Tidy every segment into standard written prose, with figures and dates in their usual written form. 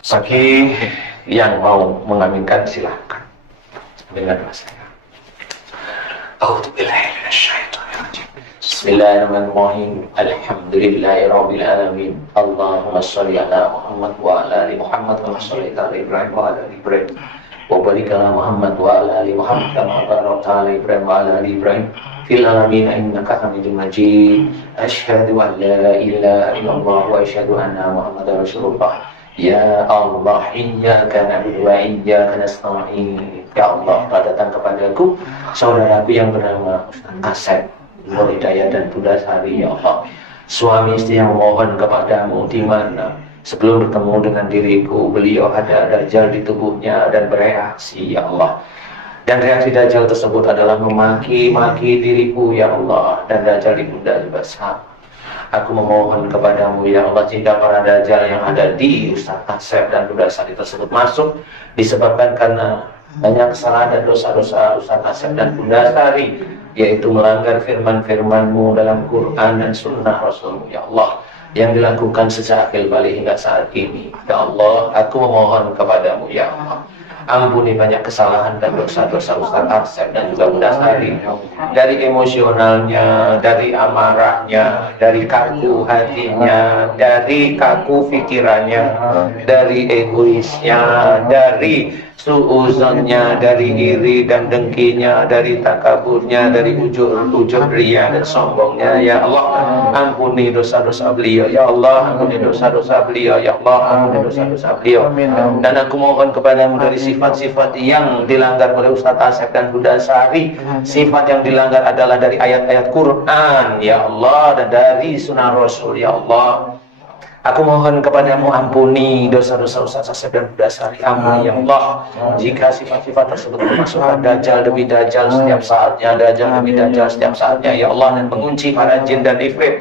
Bagi yang mau mengaminkan silahkan dengan saya. A'udzubillahi minasyaitonirrajim. Bismillahirrahmanirrahim. Alhamdulillahirabbil alamin. Allahumma shalli ala Muhammad wa ala ali Muhammad kama shallaita ala Ibrahim wa ala ali Ibrahim. Wa barik ala Muhammad wa ala ali Muhammad kama barakta ala Ibrahim wa ala ali Ibrahim fil alamin innaka Hamidum Majid. Asyhadu an la ilaha illallah wa asyhadu anna Muhammadar Rasulullah. Ya Allah, iyyaka na'budu wa iyyaka nasta'in. Ya Allah, datang kepadaku saudaraku yang bernama Ustaz Asep Nur Hidayat dan Bunda Sari. Ya Allah, suami istri yang mohon kepadamu, di mana sebelum bertemu dengan diriku beliau ada dajjal di tubuhnya dan bereaksi. Ya Allah, dan reaksi dajjal tersebut adalah memaki-maki diriku. Ya Allah, dan dajjal di bunda juga sama. Aku memohon kepadamu ya Allah, jika para dajjal yang ada di Ustaz Asep dan Bunda Sari tersebut masuk disebabkan karena banyak kesalahan dan dosa-dosa Ustaz Asep dan Bunda Sari, yaitu melanggar firman-firman-Mu dalam Quran dan Sunnah Rasul-Mu ya Allah, yang dilakukan sejak akhir balik hingga saat ini. Ya Allah, aku memohon kepadamu ya Allah, ampuni banyak kesalahan dan dosa-dosa Ustaz Asep dan juga Bunda Sari, dari emosionalnya, dari amarahnya, dari kaku hatinya, dari kaku pikirannya, dari egoisnya, dari suuzonnya, dari iri dan dengkinya, dari takaburnya, dari ujur ria dan sombongnya. Ya Allah, ampuni dosa-dosa beliau. Ya Allah, ampuni dosa-dosa beliau. Ya Allah, ampuni dosa-dosa beliau. Dan aku mohon kepadamu dari sifat-sifat yang dilanggar oleh Ustaz Asep dan Bunda Sari, sifat yang dilanggar adalah dari ayat-ayat Quran ya Allah, dan dari sunnah Rasul ya Allah. Aku mohon kepadamu, ampuni dosa-dosa Ustaz Asep dan Bunda Sari. Ampuni ya Allah, jika sifat-sifat tersebut memasukkan dajjal demi dajjal setiap saatnya, dajjal demi dajjal setiap saatnya ya Allah, dan mengunci para jin dan ifrit.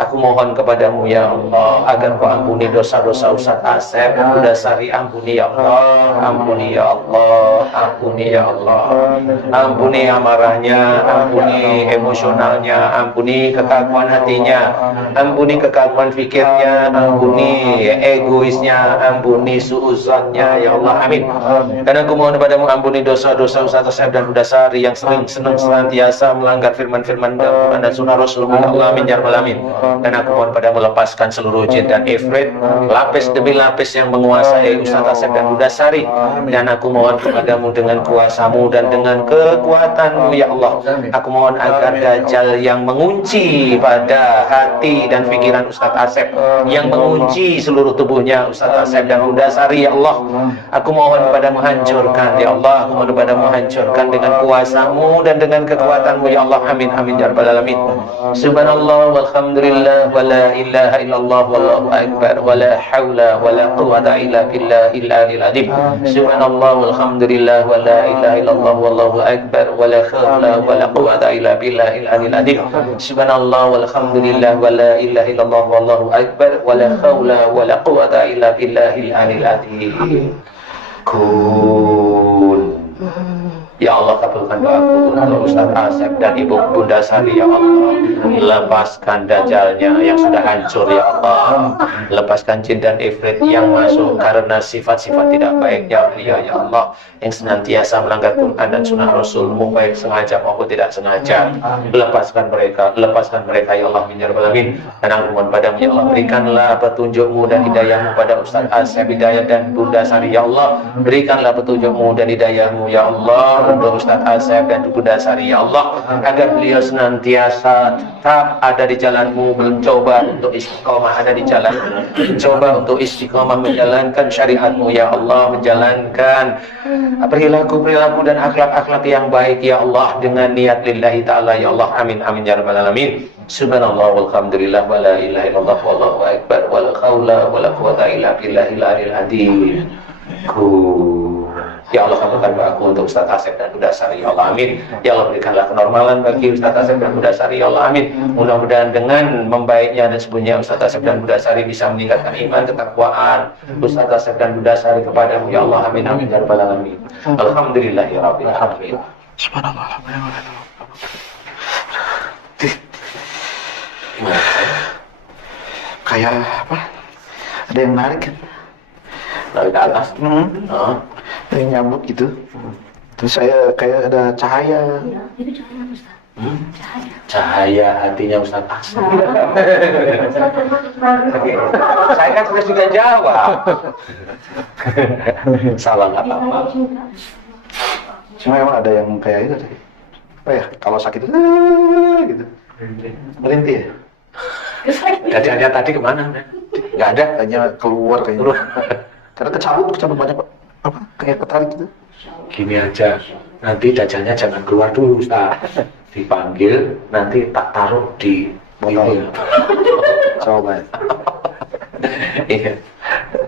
Aku mohon kepadamu ya Allah, agar Kau ampuni dosa-dosa Ustaz Asep dan Bunda Sari. Ampuni ya Allah, ampuni ya Allah, ampuni ya Allah, ampuni amarahnya, ampuni emosionalnya, ampuni kekakuan hatinya, ampuni kekakuan fikirnya, ampuni egoisnya, ampuni suuzonnya ya Allah, amin. Dan aku mohon kepadamu, ampuni dosa-dosa Ustaz Asep dan Bunda Sari yang sering senantiasa melanggar firman-firman dan sunnah Rasulullah ya Allah, amin ya rabbal alamin. Dan aku mohon padamu, lepaskan seluruh jin dan ifrit, lapis demi lapis yang menguasai Ustaz Asep dan Bunda Sari. Dan aku mohon kepadamu dengan kuasamu dan dengan kekuatanmu ya Allah, aku mohon agar dajjal yang mengunci pada hati dan pikiran Ustaz Asep, yang mengunci seluruh tubuhnya Ustaz Asep dan Bunda Sari ya Allah, aku mohon kepadamu, hancurkan ya Allah. Aku mohon kepadamu, hancurkan dengan kuasamu dan dengan kekuatanmu ya Allah, amin amin ya rabbal alamin. Subhanallah walhamdulillah wa la ilaha illallah wallahu akbar wa la hawla wa la quwwata illa billahil aliyil azim. Subhanallah walhamdulillah wa la ilaha illallah wallahu akbar wa la hawla wa la quwwata illa billahil aliyil azim. Subhanallah walhamdulillah wa la ilaha illallah wallahu akbar wa la hawla wa la quwwata illa billahil aliyil azim. Kun. Ya Allah, kabulkan doaku untuk Ustaz Asep dan Ibu Bunda Sari ya Allah. Lepaskan dajjalnya yang sudah hancur ya Allah. Lepaskan jin dan ifrit yang masuk karena sifat-sifat tidak baiknya beliau ya Allah, yang senantiasa melanggar Quran dan sunnah Rasul-Mu, baik sengaja maupun tidak sengaja. Lepaskan mereka ya Allah, min ya rabbal alamin. Dan aku mohon padamu ya Allah, berikanlah petunjuk-Mu dan hidayah-Mu pada Ustaz Asep Hidayat dan Bunda Sari ya Allah. Berikanlah petunjuk-Mu dan hidayah-Mu ya Allah untuk Ustaz Asep dan Bunda Sari ya Allah, agar beliau senantiasa tetap ada di jalan-Mu, mencoba untuk istiqomah ada di jalan, mencoba untuk istiqomah menjalankan syariat-Mu ya Allah, menjalankan perilaku-perilaku dan akhlak-akhlak yang baik ya Allah, dengan niat lillahi ta'ala ya Allah, amin amin ya rabbal alamin. Subhanallah walhamdulillah wa la ilaha illallah wallahu akbar wa la haula wa la quwwata illa billahil aliyil azim. Ya Allah, kabulkan doaku untuk Ustaz Asep dan Bunda Sari ya Allah, amin. Ya Allah, berikanlah kenormalan bagi Ustaz Asep dan Bunda Sari ya Allah, amin. Mudah-mudahan dengan membaiknya dan sembuhnya Ustaz Asep dan Bunda Sari bisa meningkatkan iman, ketakwaan Ustaz Asep dan Bunda Sari kepadamu ya Allah, amin amin ya rabbal alamin. Alhamdulillahirabbil alamin. Subhanallah. Gimana? Kayak apa? Ada yang menarik kan? Dari ke atas. Oh. Yang nyambut gitu. Terus saya kayak ada cahaya. Iya, itu cahaya Ustaz. Cahaya. Cahaya hatinya Ustaz Asad. Saya kan sudah juga jawab. Salah nggak apa-apa. Cuma emang ada yang kayak itu tadi. Apa ya? Kalau sakit itu gitu. Merintih ya? Dajalnya tadi kemana? Nggak ada. Kayaknya keluar kayaknya. Karena kecabut banyak apa? Kayak ketarik gitu. Gini aja, nanti dajalnya jangan keluar dulu Ustaz. Dipanggil, nanti tak taruh di botol. Coba. Iya.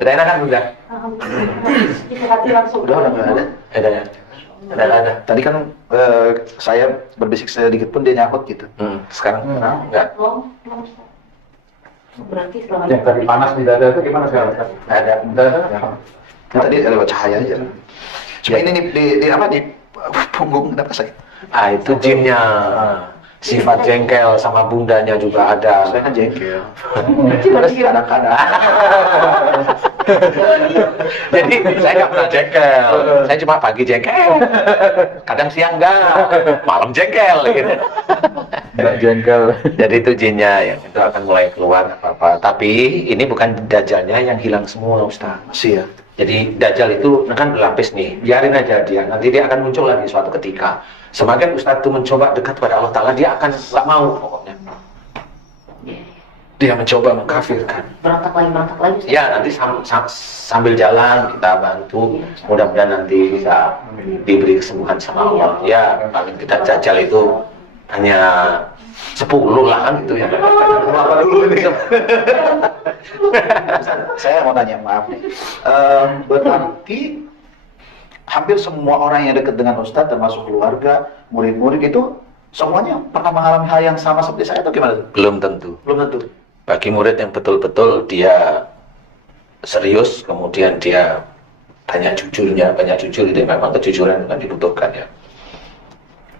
Rena kan udah. Udah nggak ada. Ada. Tadi kan saya berbisik sedikit pun dia nyakut gitu. Sekarang enggak. Berarti selama Yang tadi panas di dada itu gimana sekarang? Ada. Tadi ada cahaya aja. Cuma ini nih di apa di punggung kenapa sakit? Itu jinnya. Sifat jengkel sama bundanya juga ada. Saya kan jengkel. Kadang-kadang. Jadi saya nggak pernah jengkel. Saya cuma pagi jengkel. Kadang siang enggak. Malam jengkel gitu. Nggak jengkel. Jadi itu jinnya yang itu akan mulai keluar apa-apa. Tapi ini bukan dajalnya yang hilang semua Ustaz. Masih ya. Jadi dajjal itu kan berlapis nih, biarin aja dia, nanti dia akan muncul lagi suatu ketika. Semakin Ustadz itu mencoba dekat pada Allah Ta'ala, dia akan nggak mau pokoknya. Dia mencoba mengkafirkan. berontak lagi Ustaz. Ya nanti sambil jalan kita bantu, mudah-mudahan nanti bisa diberi kesembuhan sama Allah. Ya paling kita dajjal itu hanya 10 lah kan gitu ya. Apa dulu ini? Saya mau tanya, maaf nih. Berarti hampir semua orang yang dekat dengan Ustadz, termasuk keluarga, murid-murid itu semuanya pernah mengalami hal yang sama seperti saya atau gimana? Belum tentu. Belum tentu. Bagi murid yang betul-betul dia serius, kemudian dia banyak jujur itu memang kejujuran kan dibutuhkan ya.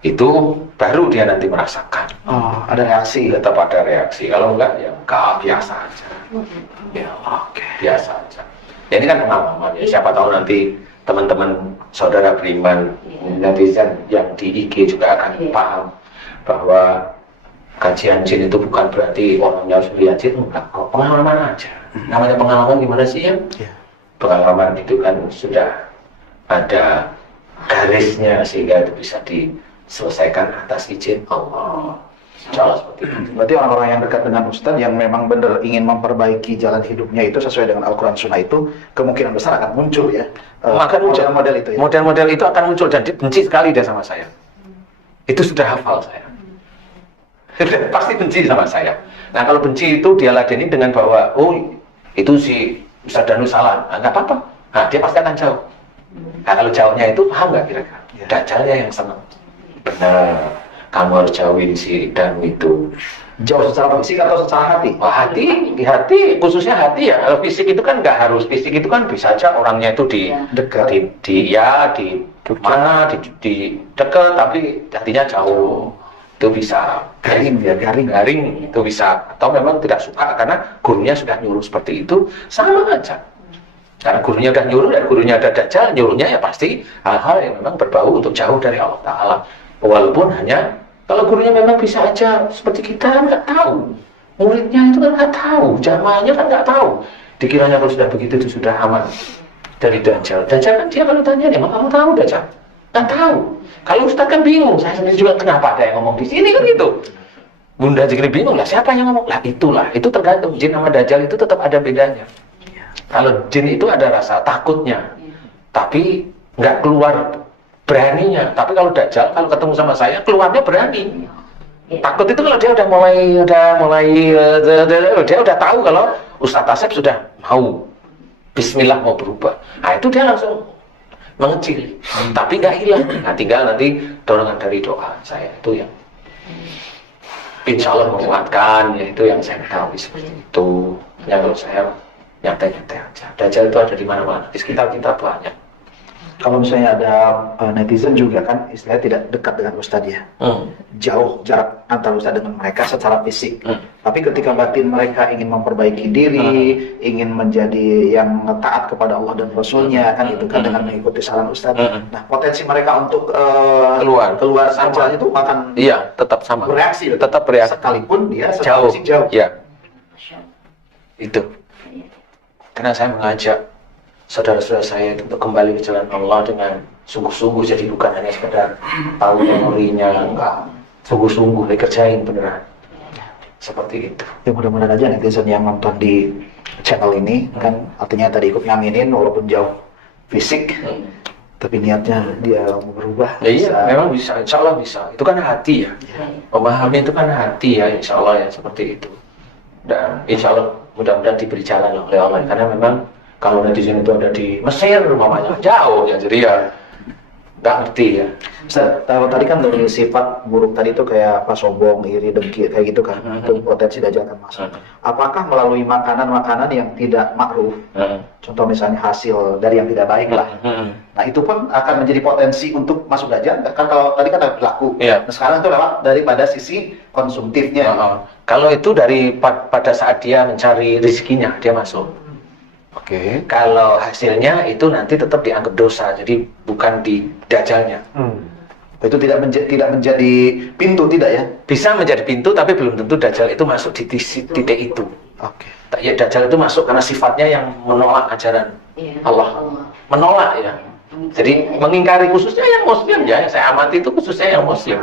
Itu baru dia nanti merasakan. Oh, ada reaksi. Tetap ada reaksi. Kalau enggak ya enggak, biasa aja. Ya, biasa aja. Ya, ini kan pengalaman ya. Siapa tahu nanti teman-teman saudara beriman netizen yang di IG juga akan paham bahwa kajian jin itu bukan berarti orangnya harus melihat jin, enggak. Pengalaman aja. Namanya pengalaman gimana sih ya? Pengalaman itu kan sudah ada garisnya sehingga itu bisa diselesaikan atas izin Allah. Insya seperti itu. Berarti orang-orang yang dekat dengan Ustadz yang memang benar ingin memperbaiki jalan hidupnya itu sesuai dengan Al-Quran Sunnah itu kemungkinan besar akan muncul ya. Akan muncul model itu ya. Model-model itu akan muncul dan dia benci sekali dia sama saya. Itu sudah hafal saya. Pasti benci sama saya. Nah kalau benci itu dia ladeni dengan bahwa oh itu si Ustadz Danu salah, nggak apa-apa. Nah dia pasti akan jauh. Nah kalau jauhnya itu paham nggak kira-kira? Dajjalnya yang senang. Benar. Kamu harus jauhin si Danu itu. Jauh secara fisik atau secara hati? Wah, hati, khususnya hati ya. Kalau fisik itu kan nggak harus. Fisik itu kan bisa aja orangnya itu di dekat, di mana, di dekat, tapi hatinya jauh. Itu bisa. Garing itu bisa. Atau memang tidak suka karena gurunya sudah nyuruh seperti itu, sama aja. Karena gurunya udah nyuruh dan gurunya ada dajjal, nyuruhnya ya pasti hal-hal yang memang berbau untuk jauh dari Allah Ta'ala. Walaupun hanya kalau gurunya memang bisa aja seperti kita kan nggak tahu, muridnya itu kan nggak tahu, jamaahnya kan nggak tahu. Dikiranya kalau sudah begitu itu sudah aman dari dajjal. Dajjal kan dia kalau tanya dia kamu tahu dajjal? Nggak tahu. Kalau Ustadz kan bingung, saya sendiri juga kenapa ada yang ngomong di sini kan gitu. Bunda Zikri bingung lah siapa yang ngomong lah itulah itu tergantung jin sama dajjal itu tetap ada bedanya. Kalau jin itu ada rasa takutnya, tapi nggak keluar beraninya. Tapi kalau dajjal kalau ketemu sama saya keluarnya berani. Takut itu kalau dia udah mulai dia udah tahu kalau Ustadz Asep sudah mau Bismillah mau berubah. Nah itu dia langsung mengecil. Tapi nggak hilang. Nah tinggal nanti dorongan dari doa saya itu yang insya Allah menguatkan. Ya itu yang saya tahu seperti itu. Ya kalau saya nyantai aja. Dajjal itu ada di mana-mana. Di sekitar kita banyak. Kalau misalnya ada netizen juga kan istilahnya tidak dekat dengan Ustadz ya. Jauh jarak antara Ustadz dengan mereka secara fisik. Tapi ketika batin mereka ingin memperbaiki diri, ingin menjadi yang taat kepada Allah dan Rasulnya kan itu kan dengan mengikuti saran Ustadz. Nah, potensi mereka untuk keluar saja itu akan Iya, tetap sama. bereaksi, Tetap bereaksi. sekalipun dia Jauh. fisik jauh. Ya, itu. Karena saya mengajak saudara-saudara saya untuk kembali ke jalan Allah dengan sungguh-sungguh, jadi bukan hanya sekedar tahu memorinya, enggak, sungguh-sungguh dikerjain beneran. Seperti itu. Ya mudah-mudahan aja netizen yang nonton di channel ini kan artinya tadi ikut ngaminin walaupun jauh fisik, tapi niatnya dia mau berubah. Ya, iya, memang bisa, insya Allah bisa. Itu kan hati ya. Memahami itu kan hati ya, insya Allah ya seperti itu. Dan insya Allah mudah-mudahan diberi jalan oleh Allah, karena memang kalau netizen itu ada di Mesir, mamanya jauh ya, jadi ya nggak ngerti ya. Ustaz, kalau tadi kan dari sifat buruk tadi itu kayak apa, sombong, iri, dengki, kayak gitu kan, itu potensi dajjal akan masuk. Apakah melalui makanan-makanan yang tidak ma'ruf, contoh misalnya hasil dari yang tidak baik lah, nah itu pun akan menjadi potensi untuk masuk dajjal? Kan kalau tadi kan ada perilaku, Iya. nah sekarang itu lewat daripada sisi konsumtifnya. Kalau itu dari pada saat dia mencari rezekinya, dia masuk. Oke. Kalau hasilnya itu nanti tetap dianggap dosa, jadi bukan di dajjalnya. Itu tidak menjadi pintu, tidak ya? Bisa menjadi pintu, tapi belum tentu dajjal itu masuk di titik itu. Oke. Ya, dajjal itu masuk karena sifatnya yang menolak ajaran Allah. Menolak ya. Jadi mengingkari khususnya yang muslim ya, yang saya amati itu khususnya yang muslim.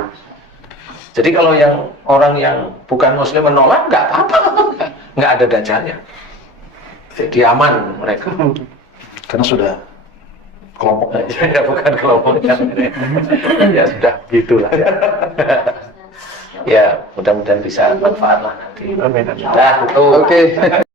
Jadi kalau yang orang yang bukan muslim menolak, nggak apa-apa, nggak ada dajjalnya. Jadi aman mereka. Karena sudah kelompok aja. Ya bukan kelompoknya. Ya sudah gitulah ya. Ya mudah-mudahan bisa manfaat lah nanti. Amin. Dah, itu. Oke.